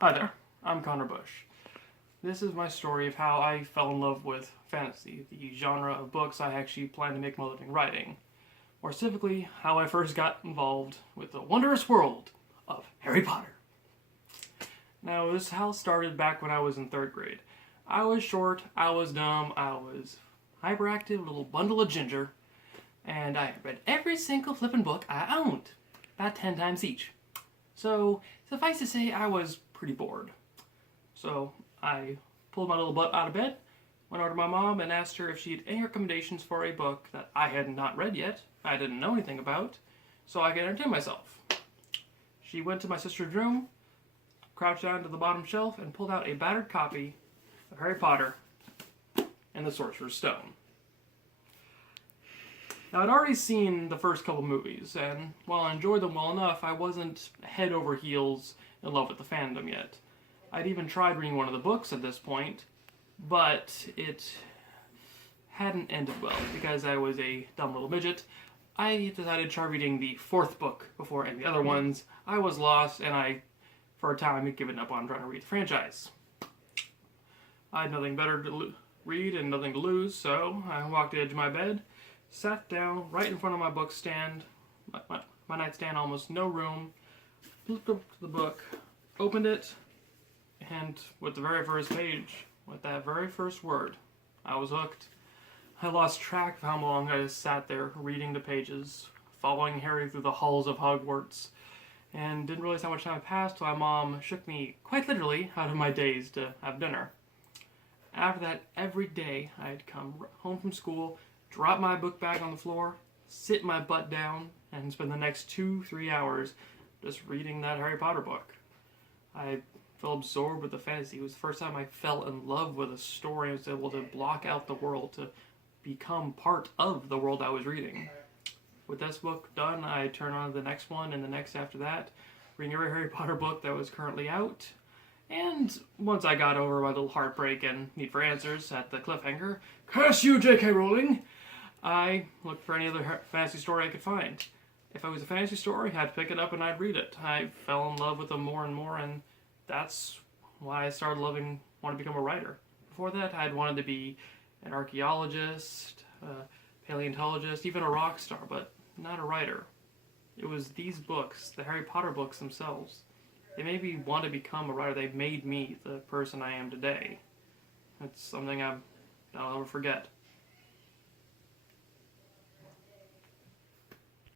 Hi there, I'm Connor Bush. This is my story of how I fell in love with fantasy, the genre of books I actually plan to make my living writing. More specifically, how I first got involved with the wondrous world of Harry Potter. Now, this house started back when I was in third grade. I was short, I was dumb, I was hyperactive little bundle of ginger, and I read every single flippin' book I owned, about 10 times each. So, suffice to say, I was pretty bored. So, I pulled my little butt out of bed, went over to my mom, and asked her if she had any recommendations for a book that I had not read yet, I didn't know anything about, so I could entertain myself. She went to my sister's room, crouched down to the bottom shelf, and pulled out a battered copy of Harry Potter and the Sorcerer's Stone. Now, I'd already seen the first couple movies, and while I enjoyed them well enough, I wasn't head over heels in love with the fandom yet. I'd even tried reading one of the books at this point, but it hadn't ended well because I was a dumb little midget. I decided to try reading the fourth book before any of the other ones. I was lost, and for a time, had given up on trying to read the franchise. I had nothing better to read and nothing to lose, so I walked to the edge of my bed, sat down right in front of my book stand, my nightstand, almost no room, looked up to the book, opened it, and with the very first page, with that very first word, I was hooked. I lost track of how long I just sat there reading the pages, following Harry through the halls of Hogwarts, and didn't realize how much time had passed till my mom shook me, quite literally, out of my daze to have dinner. After that, every day I'd come home from school, drop my book bag on the floor, sit my butt down, and spend the next 2-3 hours just reading that Harry Potter book. I felt absorbed with the fantasy. It was the first time I fell in love with a story. I was able to block out the world, to become part of the world I was reading. With this book done, I turned on to the next one and the next after that, reading every Harry Potter book that was currently out. And once I got over my little heartbreak and need for answers at the cliffhanger, curse you, J.K. Rowling, I looked for any other fantasy story I could find. If it was a fantasy story, I'd pick it up and I'd read it. I fell in love with them more and more, and that's why I started wanting to become a writer. Before that, I'd wanted to be an archaeologist, a paleontologist, even a rock star, but not a writer. It was these books, the Harry Potter books themselves. They made me want to become a writer. They made me the person I am today. It's something I'll never forget.